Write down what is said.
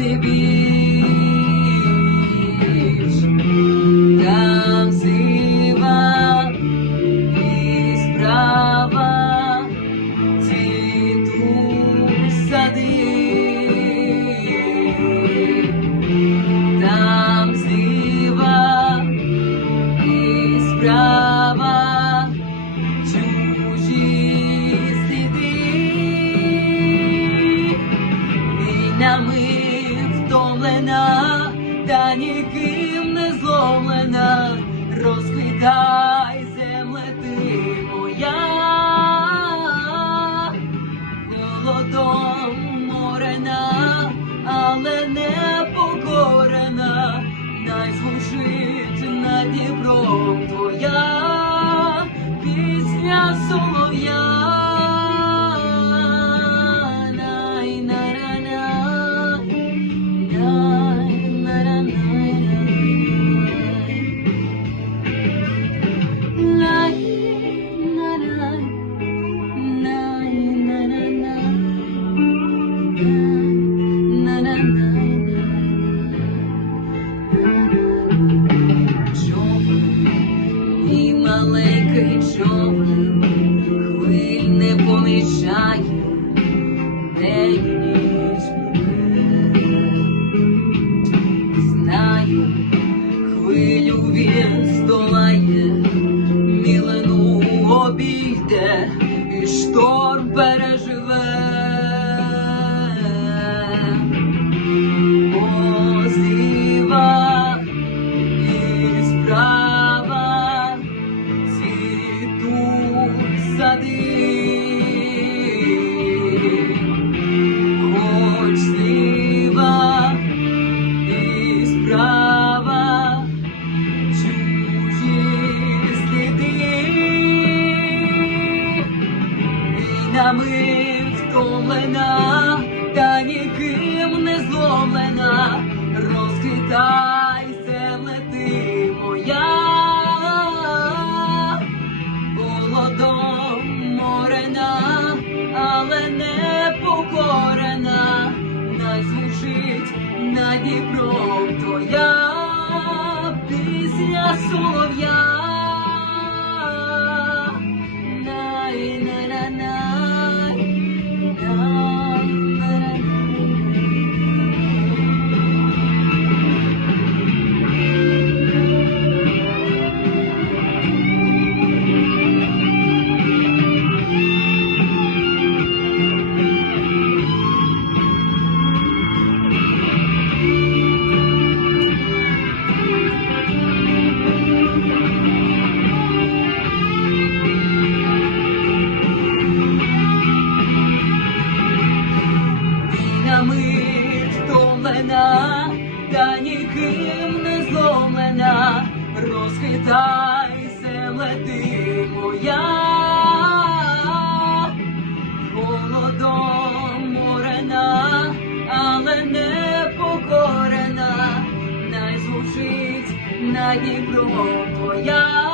сонці біч, там зліва і справа цвітуть сади, там зліва і справа чужі сліди. Війнами втомлена, та ніким не зломлена, розквітай, земле, ти моя. Голодом морена, але не покорена, най звучить над Дніпром твоя пісня солов'я. І маленький човен хвиль не помічає, де ніч піде. Знаю, хвилю він здолає, мілину обійде і шторм переживе. О, зліва і справа цвітуть сади, хоч зліва і справа чужі сліди. Війнами втомлена, та ніким не зломлена, розквітай, земле, ти моя. Голодом морена, але не покорена, най звучить над Дніпром твоя пісня солов'я. Втомлена, та ніким не зломлена, розхитай, земле, ти моя. Голодом морена, але не покорена, най звучить над Дніпром твоя